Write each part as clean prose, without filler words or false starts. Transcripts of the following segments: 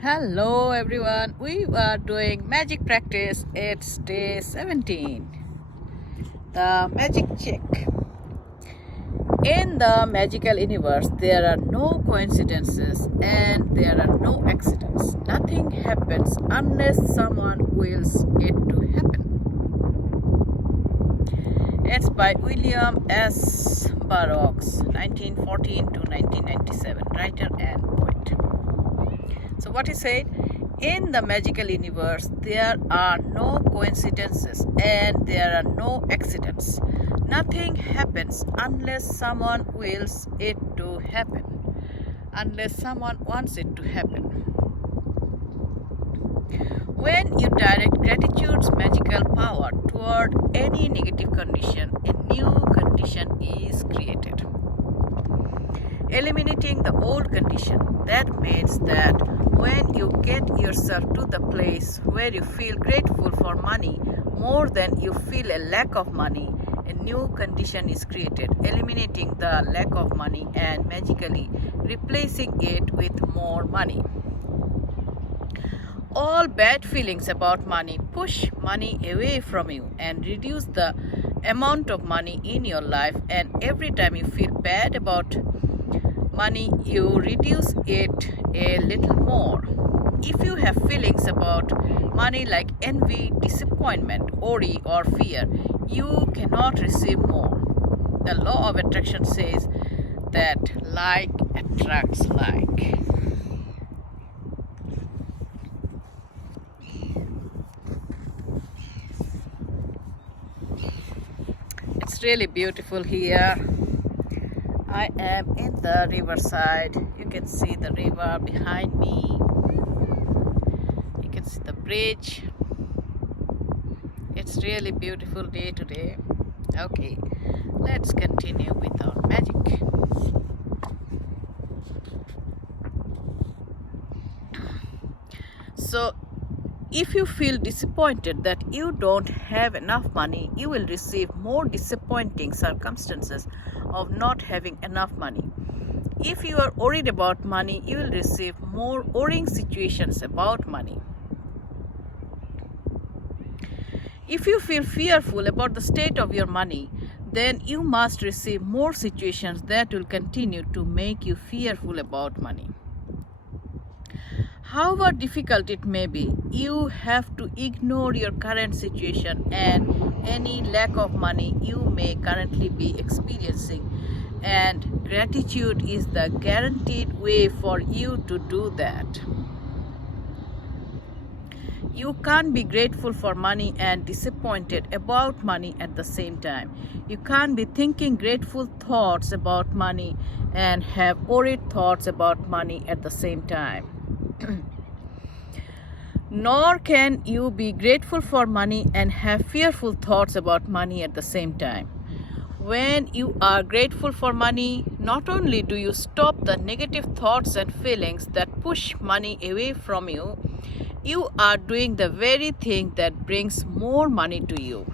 Hello everyone, we are doing magic practice. It's day 17. The magic check. In the magical universe, there are no coincidences and there are no accidents. Nothing happens unless someone wills it to happen. It's by William S. Burroughs, 1914 to 1997, writer and poet. So what he said, in the magical universe, there are no coincidences and there are no accidents. Nothing happens unless someone wills it to happen, unless someone wants it to happen. When you direct gratitude's magical power toward any negative condition, a new condition is created, eliminating the old condition. That means that when you get yourself to the place where you feel grateful for money more than you feel a lack of money, a new condition is created, eliminating the lack of money and magically replacing it with more money. All bad feelings about money push money away from you and reduce the amount of money in your life, and every time you feel bad about money, you reduce it a little more. If you have feelings about money like envy, disappointment, worry, or fear, you cannot receive more. The law of attraction says that like attracts like. It's really beautiful here. I am in the riverside. You can see the river behind me. You can see the bridge. It's really beautiful day today. Okay, let's continue with our magic. So, if you feel disappointed that you don't have enough money, you will receive more disappointing circumstances of not having enough money. If you are worried about money, you will receive more worrying situations about money. If you feel fearful about the state of your money, then you must receive more situations that will continue to make you fearful about money. However difficult it may be, you have to ignore your current situation and any lack of money you may currently be experiencing, and gratitude is the guaranteed way for you to do that. You can't be grateful for money and disappointed about money at the same time. You can't be thinking grateful thoughts about money and have worried thoughts about money at the same time. Nor can you be grateful for money and have fearful thoughts about money at the same time. When you are grateful for money, not only do you stop the negative thoughts and feelings that push money away from you, you are doing the very thing that brings more money to you.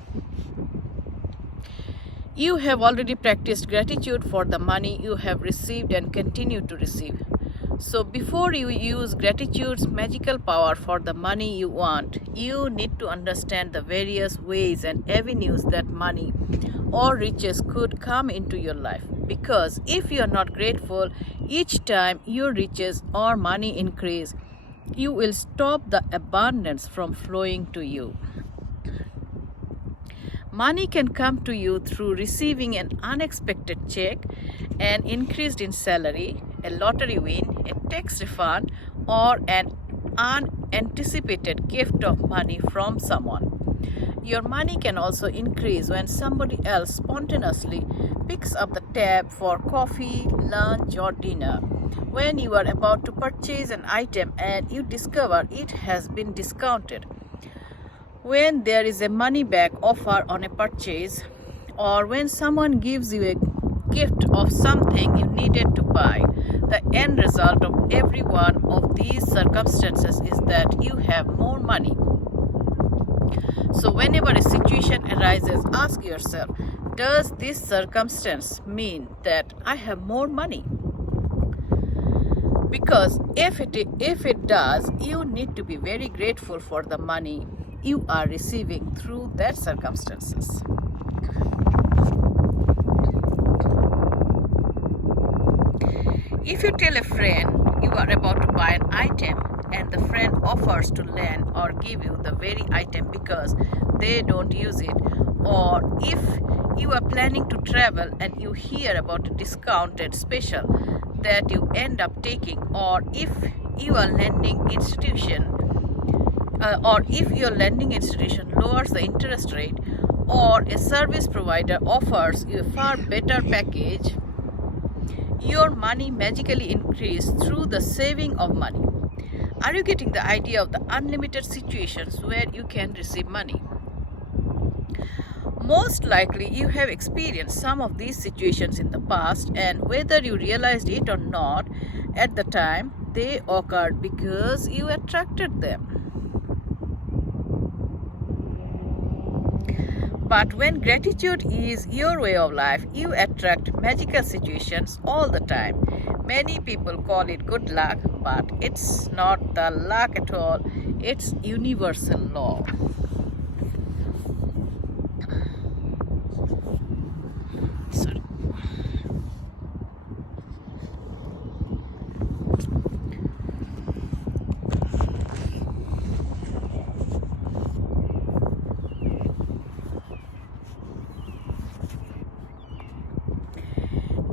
You have already practiced gratitude for the money you have received and continue to receive. So before you use gratitude's magical power for the money you want, you need to understand the various ways and avenues that money or riches could come into your life. Because if you are not grateful each time your riches or money increase, you will stop the abundance from flowing to you. Money can come to you through receiving an unexpected check, an increase in salary, a lottery win, a tax refund, or an unanticipated gift of money from someone. Your money can also increase when somebody else spontaneously picks up the tab for coffee, lunch, or dinner. When you are about to purchase an item and you discover it has been discounted. When there is a money back offer on a purchase, or when someone gives you a gift of something you needed to buy, the end result of every one of these circumstances is that you have more money. So whenever a situation arises, ask yourself, does this circumstance mean that I have more money? Because if it does, you need to be very grateful for the money you are receiving through that circumstances. If you tell a friend you are about to buy an item and the friend offers to lend or give you the very item because they don't use it, or if you are planning to travel and you hear about a discounted special that you end up taking, or if your lending institution lowers the interest rate, or a service provider offers you a far better package, your money magically increases through the saving of money. Are you getting the idea of the unlimited situations where you can receive money? Most likely you have experienced some of these situations in the past, and whether you realized it or not at the time, they occurred because you attracted them. But when gratitude is your way of life, you attract magical situations all the time. Many people call it good luck, but it's not the luck at all. It's universal law. Sorry.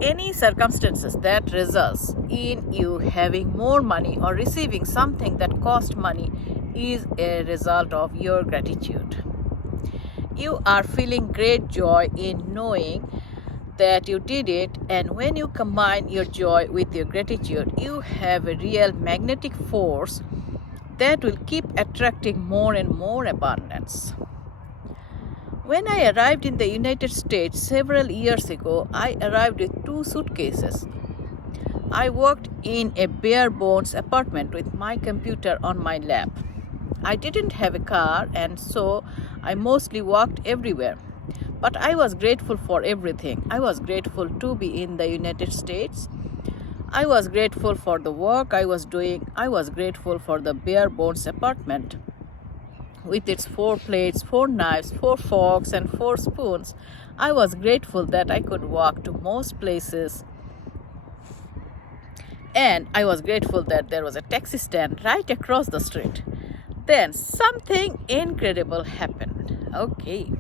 Any circumstances that results in you having more money or receiving something that cost money is a result of your gratitude. You are feeling great joy in knowing that you did it, and when you combine your joy with your gratitude, you have a real magnetic force that will keep attracting more and more abundance. When I arrived in the United States several years ago, I arrived with 2 suitcases. I worked in a bare bones apartment with my computer on my lap. I didn't have a car, and so I mostly walked everywhere. But I was grateful for everything. I was grateful to be in the United States. I was grateful for the work I was doing. I was grateful for the bare bones apartment with its 4 plates, 4 knives, 4 forks, and 4 spoons. I was grateful that I could walk to most places. And I was grateful that there was a taxi stand right across the street. Then something incredible happened. Okay.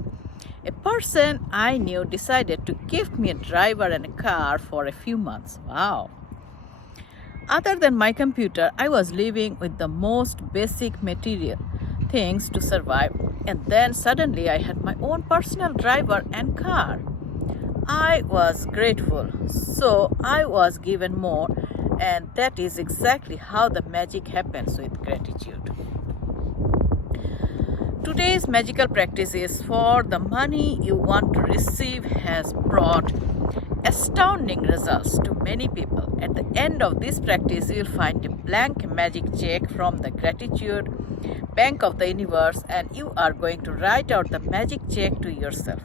A person I knew decided to gift me a driver and a car for a few months. Wow. Other than my computer, I was living with the most basic material things to survive, and then suddenly I had my own personal driver and car. I was grateful, so I was given more, and that is exactly how the magic happens with gratitude. Today's magical practice is for the money you want to receive has brought astounding results to many people. At the end of this practice, you'll find a blank magic check from the Gratitude Bank of the Universe, and you are going to write out the magic check to yourself.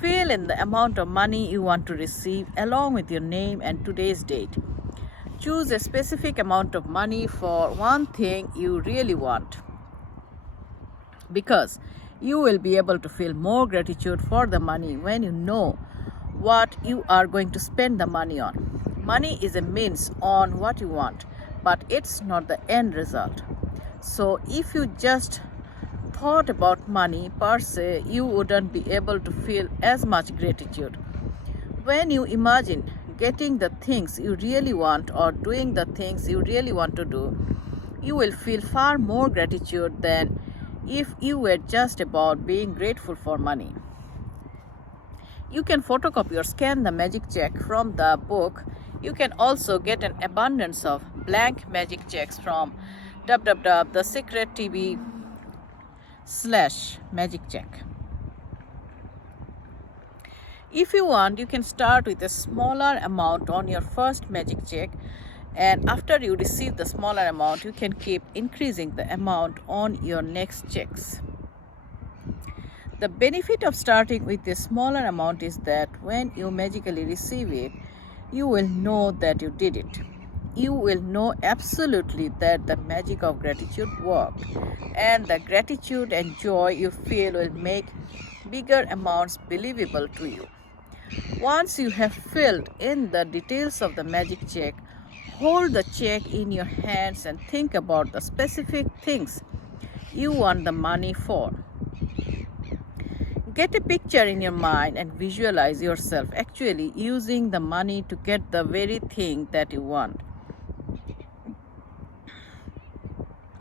Fill in the amount of money you want to receive along with your name and today's date. Choose a specific amount of money for one thing you really want, because you will be able to feel more gratitude for the money when you know what you are going to spend the money on. Money is a means on what you want, but it's not the end result. So if you just thought about money per se, you wouldn't be able to feel as much gratitude. When you imagine getting the things you really want or doing the things you really want to do, you will feel far more gratitude than if you were just about being grateful for money. You can photocopy or scan the magic check from the book. You can also get an abundance of blank magic checks from www.thesecrettv/magiccheck. If you want, you can start with a smaller amount on your first magic check, and after you receive the smaller amount, you can keep increasing the amount on your next checks. The benefit of starting with a smaller amount is that when you magically receive it, you will know that you did it. you will know absolutely that the magic of gratitude works, and the gratitude and joy you feel will make bigger amounts believable to you. Once you have filled in the details of the magic check, hold the check in your hands and think about the specific things you want the money for. Get a picture in your mind and visualize yourself actually using the money to get the very thing that you want.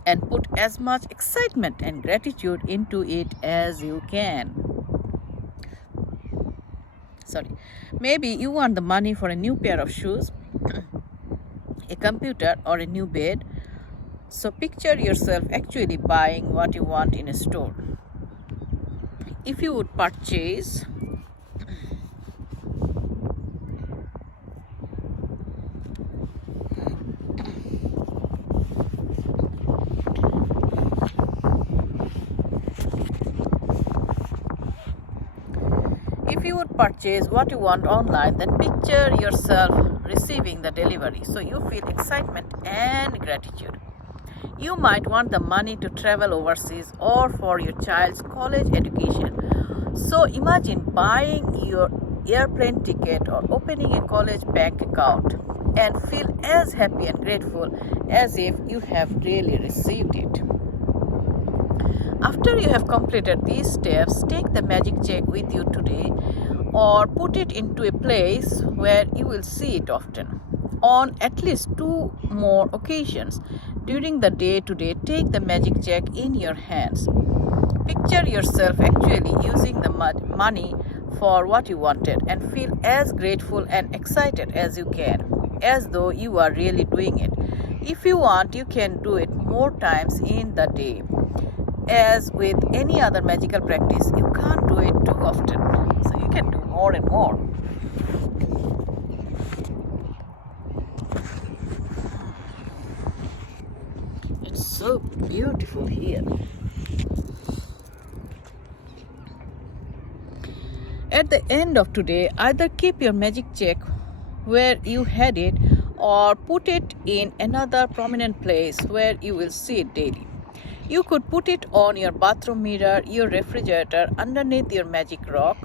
And put as much excitement and gratitude into it as you can. Maybe you want the money for a new pair of shoes, a computer, or a new bed. So picture yourself actually buying what you want in a store. If you would purchase what you want online, then picture yourself receiving the delivery. So you feel excitement and gratitude. You might want the money to travel overseas or for your child's college education. So imagine buying your airplane ticket or opening a college bank account and feel as happy and grateful as if you have really received it. After you have completed these steps, take the magic check with you today or put it into a place where you will see it often. On at least 2 more occasions during the day today, take the magic check in your hands. Picture yourself actually using the money for what you wanted and feel as grateful and excited as you can, as though you are really doing it. If you want, you can do it more times in the day. As with any other magical practice, you can't do it too often, so you can do more and more. It's so beautiful here. At the end of today, either keep your magic check where you had it or put it in another prominent place where you will see it daily. You could put it on your bathroom mirror, your refrigerator, underneath your magic rock,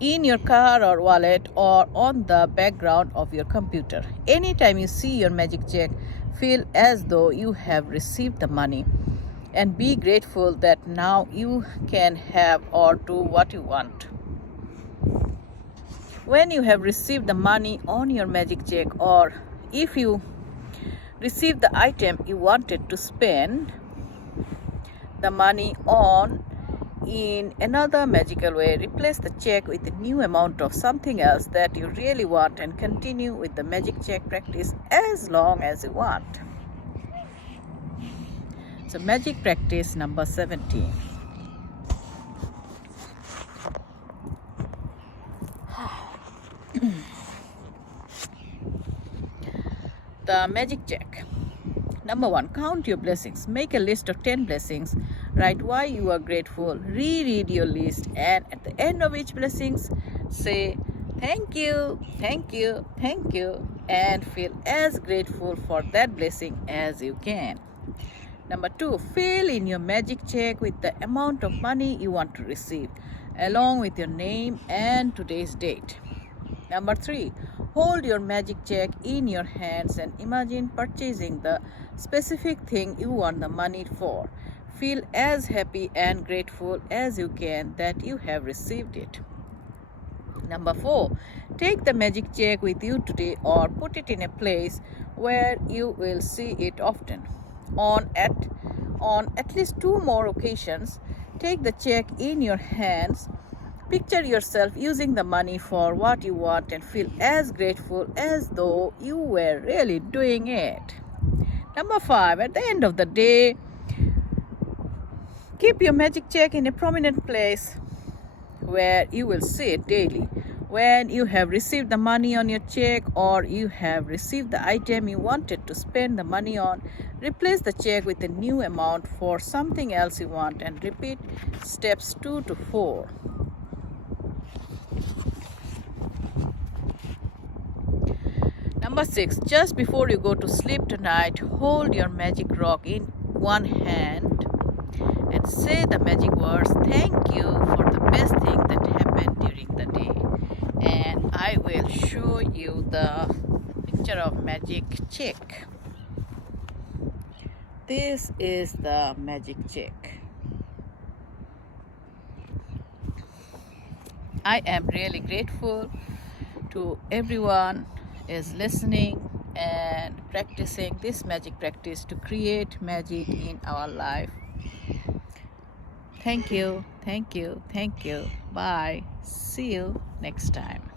in your car or wallet, or on the background of your computer. Anytime you see your magic check, feel as though you have received the money and be grateful that now you can have or do what you want. When you have received the money on your magic check, or if you receive the item you wanted to spend the money on in another magical way, replace the check with a new amount of something else that you really want and continue with the magic check practice as long as you want. So magic practice number 17. The magic check. Number 1, count your blessings. Make a list of 10 blessings. Write why you are grateful. Reread your list, and at the end of each blessings, say thank you, thank you, thank you, and feel as grateful for that blessing as you can. Number 2, fill in your magic check with the amount of money you want to receive, along with your name and today's date. Number 3, hold your magic check in your hands and imagine purchasing the specific thing you want the money for. Feel as happy and grateful as you can that you have received it. Number 4, take the magic check with you today or put it in a place where you will see it often. On at least 2 more occasions, take the check in your hands. Picture yourself using the money for what you want and feel as grateful as though you were really doing it. Number 5, at the end of the day, keep your magic check in a prominent place where you will see it daily. When you have received the money on your check or you have received the item you wanted to spend the money on, replace the check with a new amount for something else you want and repeat steps 2 to 4. Number 6, just before you go to sleep tonight, hold your magic rock in one hand and say the magic words, thank you for the best thing that happened during the day. And I will show you the picture of magic check. This is the magic check. I am really grateful to everyone is listening and practicing this magic practice to create magic in our life. Thank you, thank you, thank you. Bye. See you next time.